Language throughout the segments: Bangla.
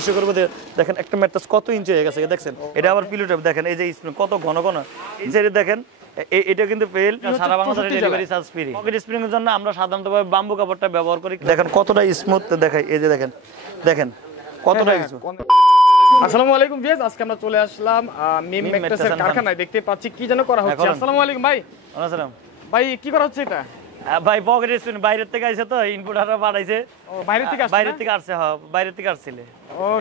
উদ্দেশ্য করবো। দেখেন একটা ম্যাট্রেস কত ইঞ্চি হয়ে গেছে দেখছেন, এটা আবার পিলো টাইপ। দেখেন এই যে স্প্রিং কত ঘন ঘন, দেখেন এটা কিন্তু ফেল সারা বাংলাদেশে delivery charge free. Pocket spring এর জন্য আমরা সাধারণতভাবে বাম্বু কাপড়টা ব্যবহার করি। দেখেন কতটা স্মুথ দেখাই, এই যে দেখেন দেখেন কতটা স্মুথ। আসসালামু আলাইকুম ভিউয়ার্স, আজকে আমরা চলে আসলাম মিম ম্যাট্রেসের কারখানায়। দেখতে পাচ্ছি কি যেন করা হচ্ছে। আসসালামু আলাইকুম ভাই। আসসালাম ভাই, কি করা হচ্ছে এটা? ভাই পকেট স্প্রিং বাইরে থেকে আইছে, তো ইনপুটাররা পাঠাইছে। ও বাইরে থেকে আসছে? বাইরে থেকে আসছে, হ্যাঁ বাইরে থেকে আসছিল।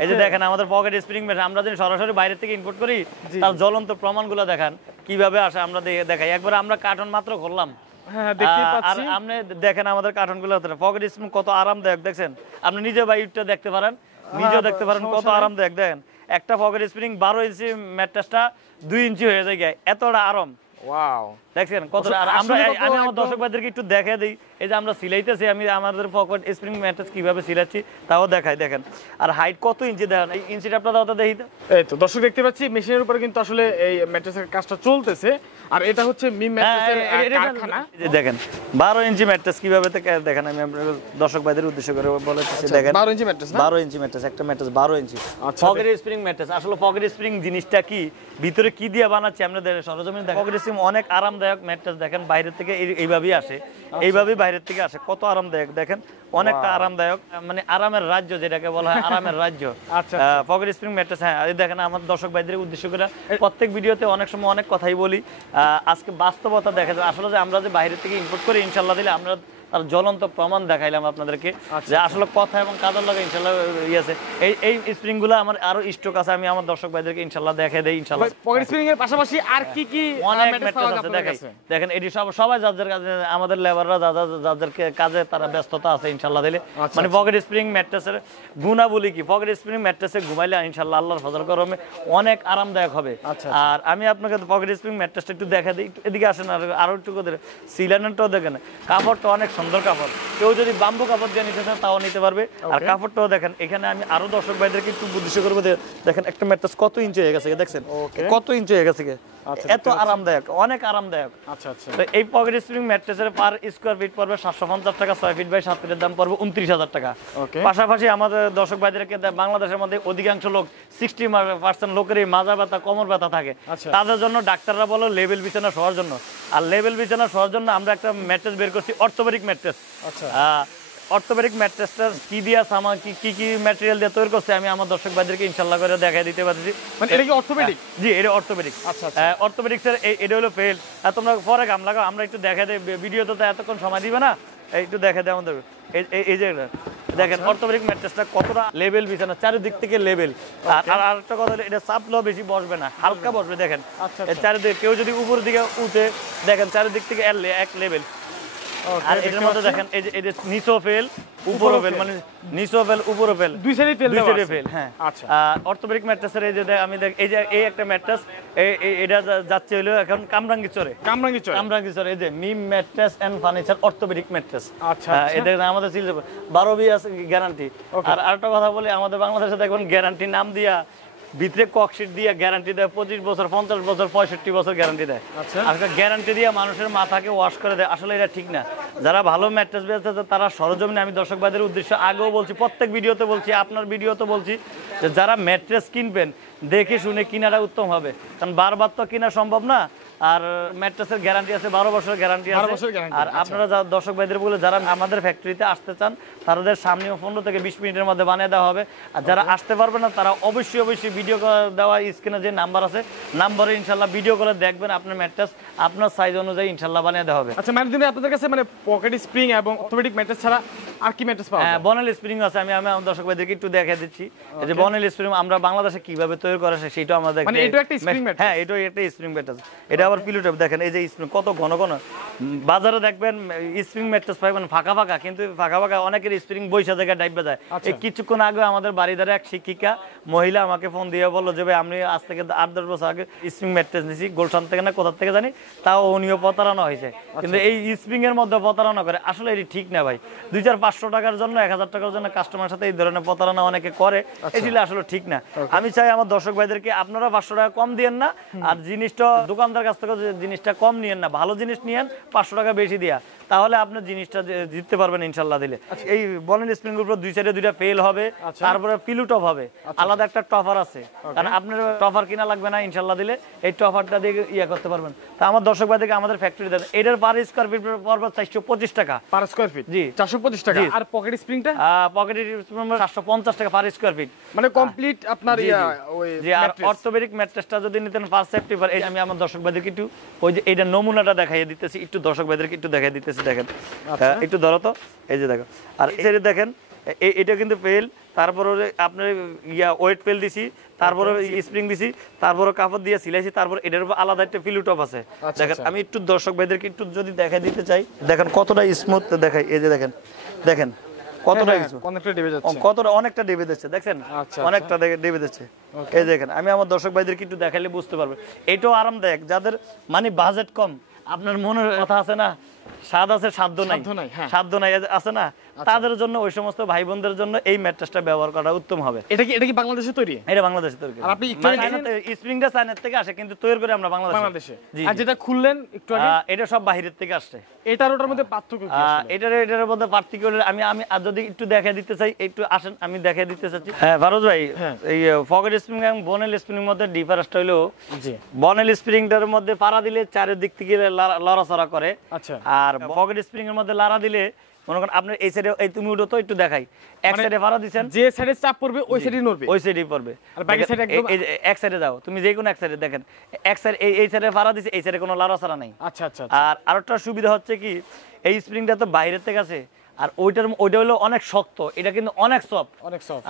এই যে দেখেন আমাদের পকেট স্প্রিং মেশিন, আমরা যদি সরাসরি বাইরে থেকে ইনপুট করি তার জ্বলন্ত প্রমাণগুলো দেখেন কিভাবে আসে আমরা দেখাই। একবার আমরা কার্টন মাত্র করলাম, হ্যাঁ দেখতে পাচ্ছি। আর আপনি দেখেন আমাদের কার্টনগুলো, পকেট স্প্রিং কত আরামদায়ক দেখছেন। আপনি নিজে বাইরটা দেখতে পারেন, নিজেও দেখতে পারেন কত আরামদায়ক। দেখেন একটা পকেট স্প্রিং 12 ইঞ্চি ম্যাট্রেসটা 2 ইঞ্চি হয়ে যায়, এতটা আরাম। ওয়াও, দেখছেন কত। আমি আমার দর্শক ভাইদেরকে একটু দেখে দিই, এই যে আমরা সিলাইতেছি, আমি আমাদের পকেট স্প্রিং ম্যাট্রেস কিভাবে সিলাচ্ছি তাও দেখাই। দেখেন আর হাইট কত ইঞ্চি, দেখেন এই ইঞ্চিটা আপনারা দাও দেখি। এই তো দর্শক দেখতে পাচ্ছি মেশিনের উপরে কিন্তু আসলে এই ম্যাট্রেসের কাজটা চলতেছে। আর এটা হচ্ছে মিম ম্যাট্রেসের কারখানা। দেখেন 12 ইঞ্চি ম্যাট্রেস কিভাবে দেখেন, আমি দর্শক ভাইদের উদ্দেশ্য করে বলেছি। দেখেন 12 ইঞ্চি ম্যাট্রেস, 12 ইঞ্চি ম্যাট্রেস, একটা ম্যাট্রেস 12 ইঞ্চি পকেট স্প্রিং ম্যাট্রেস। আসলে পকেট স্প্রিং জিনিসটা কি, ভিতরে কি দিয়ে বানাচ্ছে আমরা সরজমিন দেখেন। পকেট স্প্রিং অনেক আরামদায়ক ম্যাট্রেস। দেখেন বাইরে থেকে এইভাবেই আসে, এইভাবেই বাইরের থেকে আসে, কত আরামদায়ক দেখেন, অনেকটা আরামদায়ক, মানে আরামের রাজ্য যেটাকে বলা হয়, আরামের রাজ্য পকেট স্প্রিং ম্যাট্রেস। হ্যাঁ দেখেন আমার দর্শক ভাইদের উদ্দেশ্য করে প্রত্যেক ভিডিওতে অনেক সময় অনেক কথাই বলি, আজকে বাস্তবতা দেখা যায়। আসলে যে আমরা যে বাইরে থেকে ইম্পোর্ট করি ইনশাল্লাহ দিলে আমরা তার জ্বলন্ত প্রমাণ দেখাইলাম আপনাদেরকে, যে আসলে কথা এবং কাজের লাগে ইনশাল্লাহ আছে। এই স্প্রিং গুলো আমার আরো স্টক আছে, আমি আমার দর্শক ভাইদেরকে ইনশাল্লাহ দেখে দেই। ইনশাল্লাহ পকেট স্প্রিং এর পাশাপাশি আর কি কি অনেক ম্যাট্রেস আছে দেখাই। দেখেন এটি সবাই যাদের কাজে, আমাদের লেবাররা যাদের কাজে তারা ব্যস্ততা আছে ইনশাল্লাহ দিলে। মানে পকেট স্প্রিং ম্যাট্রেসের গুণাবলী কি, পকেট স্প্রিং ম্যাট্রেসে ঘুমাইলে ইনশাল্লাহ আল্লাহর ফজল করমে অনেক আরামদায়ক হবে। আর আমি আপনাকে পকেট স্প্রিং ম্যাট্রেসটা একটু দেখা দিই, এদিকে আসেন আরো একটু সিলাইনটাও দেখেন, কাপড়টা অনেক সুন্দর কাপড়। কেউ যদি বাম্বু কাপড় দিয়ে নিতে চান তাও নিতে পারবে। আর কাপড়টাও দেখেন, এখানে আমি আরো দর্শক ভাইদেরকে একটু উদ্দেশ্য করবো। দেখেন একটা ম্যাট্রেস কত ইঞ্চি হয়ে গেছে দেখছেন, কত ইঞ্চি হয়ে গেছে, এত আরামদায়ক, অনেক আরামদায়ক। তো এই পকেট স্প্রিং ম্যাট্রেসের পার স্কোয়ার ফিট পড়বে 750 টাকা, 6 ফিট বাই 7 ফিটের দাম পড়বে 29,000 টাকা। পাশাপাশি আমাদের দর্শক ভাইদেরকে বাংলাদেশের মধ্যে অধিকাংশ লোক 60% লোকেরই মাজা ব্যথা, কোমর ব্যথা থাকে, তাদের জন্য ডাক্তাররা বলো লেভেল বিছানা শোয়ার জন্য। আর লেভেল বিছানা শোয়ার জন্য আমরা একটা ম্যাট্রেস বের করছি, অর্থোপেডিক ম্যাট্রেস। অর্থোপেডিক ম্যাট্রেসটা কি দিয়া সামা কি কি ম্যাটেরিয়াল দিয়ে তৈরি করছে আমি আমার দর্শক ভাইদেরকে ইনশাআল্লাহ করে দেখাই দিতে পারছি। মানে এটা কি অর্থোপেডিক? জি, এটা অর্থোপেডিক। অর্থোপেডিক্সের এটা হলো ফেল। তোমরা পরে গাম লাগাও, আমরা একটু দেখাই দিই, ভিডিওতে তো এতক্ষণ সময় দিবে না, একটু দেখাই দিই আমাদের। এই যে দেখেন অর্থোপেডিক ম্যাট্রেসটা কতটা লেভেল বিছানা, চারিদিক থেকে লেভেল। আর আরেকটা কথা হলো এটা চাপলেও বেশি বসবে না, হালকা বসবে। দেখেন চারিদিকে কেউ যদি উপরের দিকে উঠে, দেখেন চারিদিক থেকে এক লেভেল। আর এটার মধ্যে দেখেন এই যে নিচও ফেল উপরও ফেল, মানে নিচও ফেল উপরও ফেল, দুই সাইডে ফেল। হ্যাঁ আচ্ছা। অর্থোপেডিক ম্যাট্রেসের এই যে আমি এই যে এই একটা ম্যাট্রেস, এটা যাচ্ছে হলো এখন কামরাঙ্গি চরে। এই যে Meem mattress and furniture orthopaedic mattress. আচ্ছা, এটা আমাদের 12 বিএস গ্যারান্টি। আর আরেকটা কথা বলি, আমাদের বাংলাদেশে দেখবেন গ্যারান্টি নাম দিয়া ভিতরে ককশিট দিয়ে গ্যারান্টি দেয় 25 বছর, 50 বছর, 65 বছর গ্যারান্টি দেয়। আজকে গ্যারান্টি দিয়ে মানুষের মাথাকে ওয়াশ করে দেয়, আসলে এটা ঠিক না। যারা ভালো ম্যাট্রেস বেচতেছে তারা সরজমিনে, আমি দর্শক ভাইদের উদ্দেশ্যে আগেও বলছি, প্রত্যেক ভিডিওতে বলছি, আপনার ভিডিওতে বলছি, যে যারা ম্যাট্রেস কিনবেন দেখে শুনে কিনাটা উত্তম হবে, কারণ বারবার তো কিনা সম্ভব না। আর ম্যাট্রেসের গ্যারান্টি আছে 12 বছরের গ্যারান্টি আছে। আর আপনারা দর্শক ভাইদের বলে যারা আমাদের ফ্যাক্টরিতে আসতে চান তাদের সামনেও 15 থেকে 20 মিনিটের মধ্যে বানিয়ে দেওয়া হবে। আর যারা আসতে পারবে না তারা অবশ্যই ভিডিও দেওয়া স্ক্রিনে যে নাম্বার আছে, নাম্বারে ইনশাল্লাহ ভিডিও করে দেখবেন, আপনার ম্যাট্রেস আপনার সাইজ অনুযায়ী ইনশাল্লাহ বানিয়ে দেওয়া হবে। আচ্ছা ম্যাডাম, আপনাদের কাছে মানে পকেট স্প্রিং এবং অর্থোপেডিক ম্যাট্রেস ছাড়া আর কি ম্যাট্রেস পাওয়া যায়? হ্যাঁ, বনেল স্প্রিং আছে। আমি আমার দর্শক ভাইদেরকে একটু দেখিয়ে দিচ্ছি যে বনেল স্প্রিং আমরা বাংলাদেশে কিভাবে তৈরি করা হয় সেটা আমাদের। মানে এটা একটা স্প্রিং ম্যাট্রেস? হ্যাঁ, এটা একটা স্প্রিং ম্যাট্রেস। এটা আবার পিলো টাইপ। দেখেন এই যে স্প্রিং কত ঘন ঘন। বাজারে দেখবেন স্প্রিং ম্যাট্রেস পাইবেন ফাঁকা, কিন্তু ফাঁকা অনেকের স্প্রিং বৈশা জায়গায় ডাইবা যায়। এই কিছুক্ষণ আগে আমাদের বাড়িদারে এক শিক্ষিকা মহিলা আমাকে ফোন দিয়ে বললো যে ভাই আমি আজ থেকে 8-10 বছর আগে স্প্রিং ম্যাট্রেস নিয়েছি, গোলশান থেকে না কোথা থেকে জানি, তাও উনিও প্রতারণা হয়েছে। কিন্তু এই স্প্রিং এর মধ্যে প্রতারণা করে, আসলে এটি ঠিক না ভাই। 200-500 টাকার জন্য, 1000 টাকার জন্য কাস্টমারের সাথে এই ধরনের প্রতারণা অনেকে করে, এটি আসলে ঠিক না। আমি চাই আমার দর্শক ভাইদেরকে আপনারা 500 টাকা কম দিয়েন না, আর জিনিসটা দোকানদার কাছ থেকে জিনিসটা কম নিয়েন না, ভালো জিনিস নিয়েন 500 টাকা বেশি দিয়া। তাহলে আপনি জিনিসটা জিততে পারবেন ইনশাল্লাহ দিলে। এই বলেন স্প্রিং এর উপর দুই সাইডে দুইটা ফেল হবে, তারপরে পিলু টপ হবে, আলাদা একটা টপার আছে, কারণ আপনার টপার কিনা লাগবে না ইনশাল্লাহ দিলে, এই টপারটা দিয়ে ইয়া করতে পারবেন। তা আমার দর্শক ভাইদেরকে আমাদের ফ্যাক্টরি দেন, এটার পার স্কয়ার ফিট পড়বে 425 টাকা পার স্কয়ার ফিট। জি 425 টাকা। আর পকেট স্প্রিংটা? পকেট স্প্রিং 750 টাকা পার স্কয়ার ফিট, মানে কমপ্লিট আপনার ওই যে। আর অর্থোপেডিক ম্যাট্রেসটা যদি নিতেন 5 সেপ্টেম্বর, এই আমি আমার দর্শক ভাইদেরকে একটু ওই যে এটা নমুনাটা দেখাইয়ে দিতেছি, একটু দর্শক ভাইদেরকে একটু দেখাই দিতেছি, দেখেন একটু ধরো তো, এই যে দেখো। আর এই যে দেখেন এটা কিন্তু ফেল, তারপরে আপনার ওয়েট ফেল দিছি, তারপরে স্প্রিং দিছি, তারপরে কাপড় দিয়ে সিলাইছি, তারপর এটার উপর আলাদা একটা ফিলু টপ আছে। দেখেন আমি একটু দর্শক ভাইদেরকে একটু যদি দেখাই দিতে চাই, দেখেন কতটা স্মুথ দেখাই, এই যে দেখেন দেখেন কতটা অনেকটা ডেবে যাচ্ছে, কতটা অনেকটা ডেবে যাচ্ছে, দেখছেন অনেকটা ডেবে যাচ্ছে। এই দেখেন আমি আমার দর্শক ভাইদেরকে একটু দেখাইলে বুঝতে পারবে। এটাও আরামদায়ক, যাদের মানে বাজেট কম, আপনার মনের কথা আছে না, স্বাদ আছে সাধ্য নাই, সাধ্য নাই আছে না, তাদের জন্য, ওই সমস্ত ভাই বোনদের জন্য এই ম্যাট্রেসটা ব্যবহার করা উত্তম হবে। এটা কি বাংলাদেশে তৈরি? এটা বাংলাদেশে তৈরি। আর আপনি স্প্রিংটা চায়নার থেকে আসে, কিন্তু তৈরি করে আমরা বাংলাদেশে। আর যেটা খুললেন একটু আগে, এটা সব বাইরের থেকে আসছে। এটার ওটার মধ্যে পার্থক্য কি? এটার মধ্যে পার্থক্য হলো, আমি যদি একটু দেখাই দিতে চাই, একটু আসেন আমি দেখাই দিতে চাচ্ছি। হ্যাঁ ফারুজ ভাই, এই পকেট স্প্রিং এবং বনেল স্প্রিং এর মধ্যে ডিফারেন্সটা হলো, বনেল স্প্রিংটার মধ্যে পাড়া দিলে চারিদিক থেকে লড়াচড়া করে, আর পকেট স্প্রিং এর মধ্যে লাড়া দিলে মনে করেন আপনার এই সাইডে, এই তুমি উঠো তো একটু দেখাই, এক সাইডে পাড়া দিবেন, যে সাইডে চাপ পড়বে ওই সাইডেই নড়বে, ওই সাইডেই পড়বে, আর বাকি সাইডে একদম এক সাইডে যাও, তুমি যে কোনো এক সাইডে দেখেন, এক সাইড এই সাইডে পাড়া দিছে, এই সাইডে কোনো লড়াচড়া নাই। আচ্ছা আচ্ছা। আর আরেকটা সুবিধা হচ্ছে কি, এই স্প্রিংটা তো বাইরের থেকে আছে, আর ওইটা হলো অনেক শক্ত, এটা কিন্তু অনেক সফট,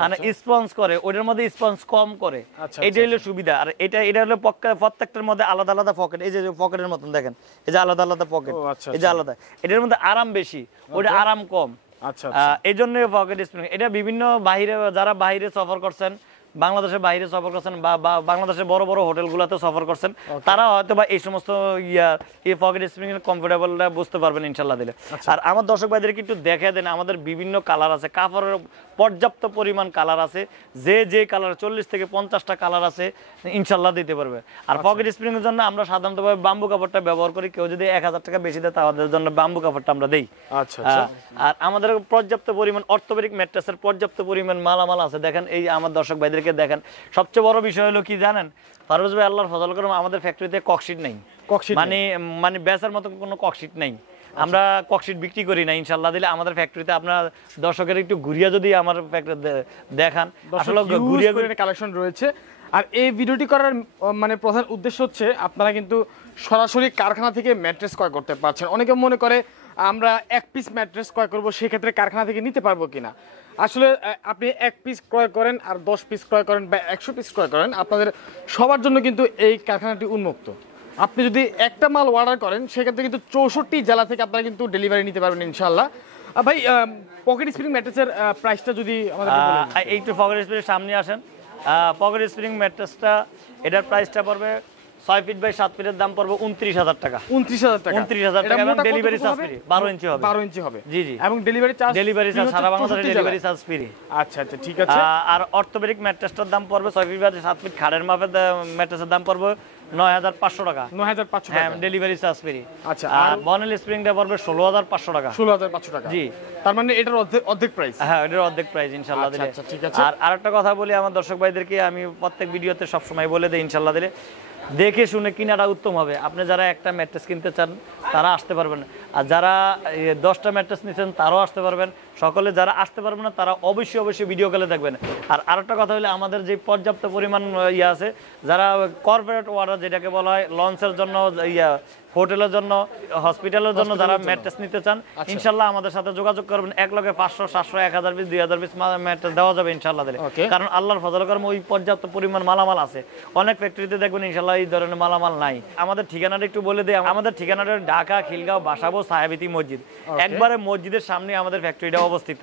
মানে স্পঞ্জ করে, ওইটার মধ্যে স্পঞ্জ কম করে, এইটা হলো সুবিধা। আর এটা হলো প্রত্যেকটার মধ্যে আলাদা আলাদা পকেট, এই যে পকেটের মতন দেখেন, এই যে আলাদা আলাদা পকেট, এই যে আলাদা, এটার মধ্যে আরাম বেশি, ওইটা আরাম কম। আচ্ছা, এই জন্য পকেট স্প্রিং। এটা বিভিন্ন বাইরে, যারা বাইরে সফর করছেন, বাংলাদেশের বাইরে সফর করছেন, বা বাংলাদেশের বড় বড় হোটেলগুলোতে সফর করছেন, তারা হয়তো বা এই সমস্ত এই পকেট স্প্রিং এর কমফোর্টেবলটা বুঝতে পারবেন ইনশাল্লাহ দিলে। আর আমার দর্শক ভাইদেরকে একটু দেখে দেন, আমাদের বিভিন্ন কালার আছে, কাপড়ের পর্যাপ্ত পরিমাণ কালার আছে, যে কালার 40 থেকে 50টা কালার আছে, ইনশাল্লাহ দিতে পারবে। আর পকেট স্প্রিং এর জন্য আমরা সাধারণতভাবে বাম্বু কাপড়টা ব্যবহার করি, কেউ যদি 1000 টাকা বেশি দেয় তাদের জন্য বাম্বু কাপড়টা আমরা দেই। আচ্ছা। আর আমাদের পর্যাপ্ত পরিমাণ অর্থোপেডিক ম্যাট্রেসের পর্যাপ্ত পরিমাণ মালামাল আছে। দেখেন এই আমার দর্শক ভাইদেরকে দেখেন, সবচেয়ে বড় বিষয় হলো কি জানেন ফারুজ ভাই, আল্লাহর ফজল করম, আমাদের ফ্যাক্টরিতে ককশিট নেই, মানে বেচার মতো কোনো ককশিট নেই, আমরা ককশিট বিক্রি করি না ইনশাল্লাহ দিলে। আমাদের ফ্যাক্টরিতে আপনার দর্শকের একটু ঘুরিয়া যদি আমার ফ্যাক্টরি দেখান, আসলে ঘুরিয়া ঘুরিয়ে কালেকশন রয়েছে। আর এই ভিডিওটি করার মানে প্রধান উদ্দেশ্য হচ্ছে, আপনারা কিন্তু সরাসরি কারখানা থেকে ম্যাট্রেস ক্রয় করতে পারছেন। অনেকে মনে করে আমরা এক পিস ম্যাট্রেস ক্রয় করব, সেক্ষেত্রে কারখানা থেকে নিতে পারবো কিনা। আসলে আপনি এক পিস ক্রয় করেন আর 10 পিস ক্রয় করেন বা 100 পিস ক্রয় করেন, আপনাদের সবার জন্য কিন্তু এই কারখানাটি উন্মুক্ত। আপনি যদি একটা মাল অর্ডার করেন, সেক্ষেত্রে কিন্তু 64 জেলা থেকে আপনারা কিন্তু ডেলিভারি নিতে পারবেন ইনশাল্লাহ। ভাই পকেট স্প্রিং ম্যাট্রেসের প্রাইসটা যদি আমাদের একটু পকেট স্প্রিং সামনে আসেন। পকেট স্প্রিং ম্যাট্রেসটা, এটার প্রাইসটা পড়বে 6 ফিট বাই 7 ফিটের দাম পড়বে 29,000 টাকা। 29,000 টাকা, 29,000 টাকা, এবং ডেলিভারি চার্জ ফ্রি, 12 ইঞ্চি হবে, 12 ইঞ্চি হবে। জি জি, এবং ডেলিভারি চার্জ সারা বাংলাদেশে ডেলিভারি চার্জ ফ্রি। আচ্ছা আচ্ছা, ঠিক আছে। আর অর্থোপেডিক ম্যাট্রেসটার দাম পড়বে 6 ফিট বাই 7 ফিট খাড়ের মাপের ম্যাট্রেসের দাম পড়বে 9,500 টাকা, 9,500 টাকা, ডেলিভারি চার্জ ফ্রি। আচ্ছা, আর বনেল স্প্রিংটা পড়বে 16,500 টাকা, 16,500 টাকা। জি, তার মানে এটার অর্ধেক প্রাইস। হ্যাঁ, এটার অর্ধেক প্রাইস ইনশাআল্লাহ দিলে। আচ্ছা, ঠিক আছে। আর আরেকটা কথা বলি, আমার দর্শক ভাইদেরকে আমি প্রত্যেক ভিডিওতে সব সময় বলে দেই, ইনশাআল্লাহ দিলে দেখে শুনে কিনাটা উত্তম হবে। আপনি যারা একটা ম্যাট্রেস কিনতে চান তারা আসতে পারবেন, আর যারা 10টা ম্যাট্রেস নিচ্ছেন তারাও আসতে পারবেন। সকলে যারা আসতে পারবেন না তারা অবশ্যই ভিডিও কলে দেখবেন। আর আরেকটা কথা হলে, আমাদের যে পর্যাপ্ত পরিমাণ আছে, যারা কর্পোরেট অর্ডার যেটাকে বলা হয়, লঞ্চের জন্য, হোটেলের জন্য, হসপিটালের জন্য যারা ম্যাট্রেস নিতে চান, ইনশাল্লাহ আমাদের সাথে যোগাযোগ করবেন। এক লগে 500, 700, 1000 পিস, 2000 পিস ম্যাট্রেস দেওয়া যাবে ইনশাল্লাহ দিলে। কারণ আল্লাহর ফজল করম ওই পর্যাপ্ত পরিমাণ মালামাল আছে। অনেক ফ্যাক্টরিতে দেখবেন ইনশাল্লাহ এই ধরনের মালামাল নাই। আমাদের ঠিকানাটা একটু বলে দেই। আমাদের ঠিকানাটা ঢাকা, খিলগাঁও, বাসাবো, সাহেবিতি মসজিদ, একবারে মসজিদের সামনে আমাদের ফ্যাক্টরিটা অবস্থিত।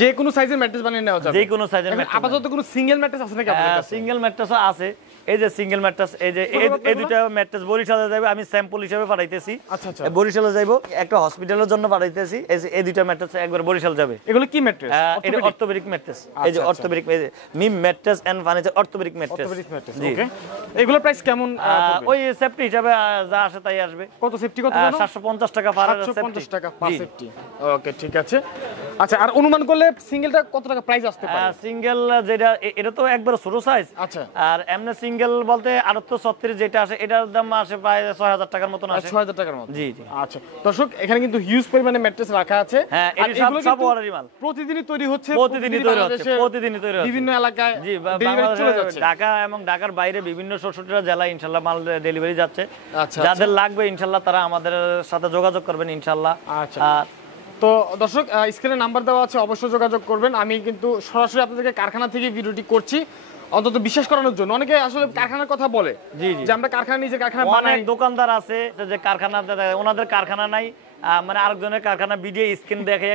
যে কোনো সাইজের ম্যাট্রেস বানিয়ে নেওয়া যাবে, যে কোনো সাইজের ম্যাট্রেস। আপাতত কোনো সিঙ্গেল ম্যাট্রেস আছে নাকি আপনার কাছে? সিঙ্গেল ম্যাট্রেসও আছে, এই যে সিঙ্গেল ম্যাট্রেস, এই যে এই দুইটা ম্যাট্রেস বরিশালে যাবে, আমি স্যাম্পল হিসেবে পাঠাইতেছি। আচ্ছা আচ্ছা, বরিশালে যাইবো, একটা হসপিটালের জন্য পাঠাইতেছি। এই দুইটা ম্যাট্রেস একবার বরিশাল যাবে। এগুলো কি ম্যাট্রেস? এটা অর্থোপেডিক ম্যাট্রেস, এই যে অর্থোপেডিক, এই যে Meem mattress and furniture orthopaedic mattress. জি, ওকে। এগুলো প্রাইস কেমন পড়বে? ওই সেফটি হিসাবে যা আসে তাই আসবে। কত সেফটি কত জানো? 750 টাকা পার সেফটি। 750 টাকা পার সেফটি, ওকে ঠিক আছে। আচ্ছা, আর অনুমান করলে সিঙ্গেলটা কত টাকা প্রাইস আসতে পারে? সিঙ্গেল যেটা, এটা তো একবার ছোট সাইজ। আচ্ছা, আর এমনি সিঙ্গেল বলতে 3836 যেটা আসে, এটার দাম আসে প্রায় 6000 টাকার মতন আসে। 6000 টাকার মতো। জি জি। আচ্ছা দর্শক, এখানে কিন্তু হিউজ পরিমাণে ম্যাট্রেস রাখা আছে। হ্যাঁ, আর এগুলো সব কিন্তু অর্ডারি মাল, প্রতিদিনই তৈরি হচ্ছে, প্রতিদিনই তৈরি হচ্ছে, বাংলাদেশের প্রতিদিনই তৈরি হচ্ছে বিভিন্ন এলাকায়। জি, ডেলিভারি চলে যাচ্ছে। ঢাকা এবং ঢাকার বাইরে বিভিন্ন 64টা জেলায় ইনশাআল্লাহ মাল ডেলিভারি যাচ্ছে। আচ্ছা, যাদের লাগবে ইনশাআল্লাহ তারা আমাদের সাথে যোগাযোগ করবেন ইনশাআল্লাহ। আচ্ছা, তো দর্শক স্ক্রিনে নাম্বার দেওয়া আছে, অবশ্যই যোগাযোগ করবেন। আমি কিন্তু সরাসরি আপনাদেরকে কারখানা থেকে ভিডিওটি করছি, অন্তত বিশ্বাস করানোর জন্য। অনেকে আসলে কারখানার কথা বলে যে আমরা কারখানা, নিজের কারখানা বানাই। অনেক দোকানদার আছে যে কারখানা, ওনাদের কারখানা নাই, মানে আরেকজনের কারখানা ভিডিও স্ক্রিন দেখে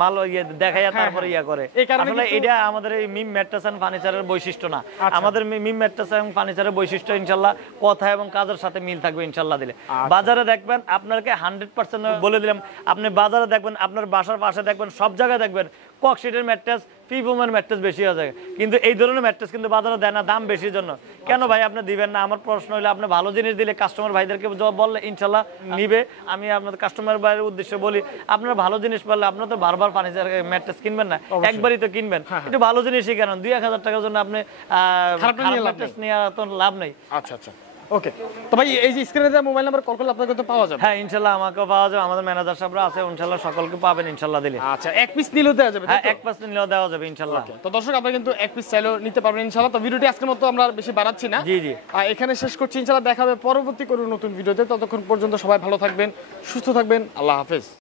মাল দেখায় তারপরে ইয়া করে। আসলে এটা আমাদের এই মিম ম্যাট্রেস এন্ড ফার্নিচারের বৈশিষ্ট্য না। আমাদের মিম ম্যাট্রেস এন্ড ফার্নিচারের বৈশিষ্ট্য ইনশাআল্লাহ কথা এবং কাজের সাথে মিল থাকবে ইনশাআল্লাহ দিলে। বাজারে দেখবেন, আপনাকে 100% বলে দিলাম, আপনি বাজারে দেখবেন, আপনার বাসার পাশে দেখবেন, সব জায়গায় দেখবেন ককশিটের ম্যাট্রেস, ফিফোমের ম্যাট্রেস বেশি হয়ে যায়, কিন্তু এই ধরনের ম্যাট্রেস কিন্তু বাজারে দেয় না, দাম বেশির জন্য। কেন ভাই আপনি দিবেন না? আমার প্রশ্ন হলো, আপনি ভালো জিনিস দিলে কাস্টমার ভাইদেরকে বললে ইনশাআল্লাহ নিবে। আমি আপনাদের কাস্টমার ভাইয়ের উদ্দেশ্যে বলি, আপনারা ভালো জিনিস পারলে আপনারা তো বারবার ফার্নিচার ম্যাট্রেস কিনবেন না, একবারই তো কিনবেন। একটু ভালো জিনিসই কেন, 2-1000 টাকার জন্য আপনি খারাপ ম্যাট্রেস নিয়ে তো লাভ নেই। আচ্ছা আচ্ছা, ওকে। তো ভাই এই যে স্ক্রিনে দেওয়া মোবাইল নাম্বার কল করলে আপনাকে তো পাওয়া যাবে? হ্যাঁ ইনশাআল্লাহ, আমাকেও পাওয়া যাবে, আমাদের ম্যানেজার সাহেবরা আছে, ইনশাআল্লাহ সকলকে পাবেন ইনশাআল্লাহ দিলে। আচ্ছা, এক পিস নিলেও দেওয়া যাবে? হ্যাঁ, এক পিস নিলেও দেওয়া যাবে ইনশাআল্লাহ। তো দর্শক, আপনারা কিন্তু এক পিস চাইলেও নিতে পারবেন ইনশাআল্লাহ। তো ভিডিওটি আজকের মতো আমরা বেশি বাড়াচ্ছি না, জি জি, এখানে শেষ করছি। ইনশাআল্লাহ দেখা হবে পরবর্তী কোনো নতুন ভিডিওতে। ততক্ষণ পর্যন্ত সবাই ভালো থাকবেন, সুস্থ থাকবেন। আল্লাহ হাফেজ।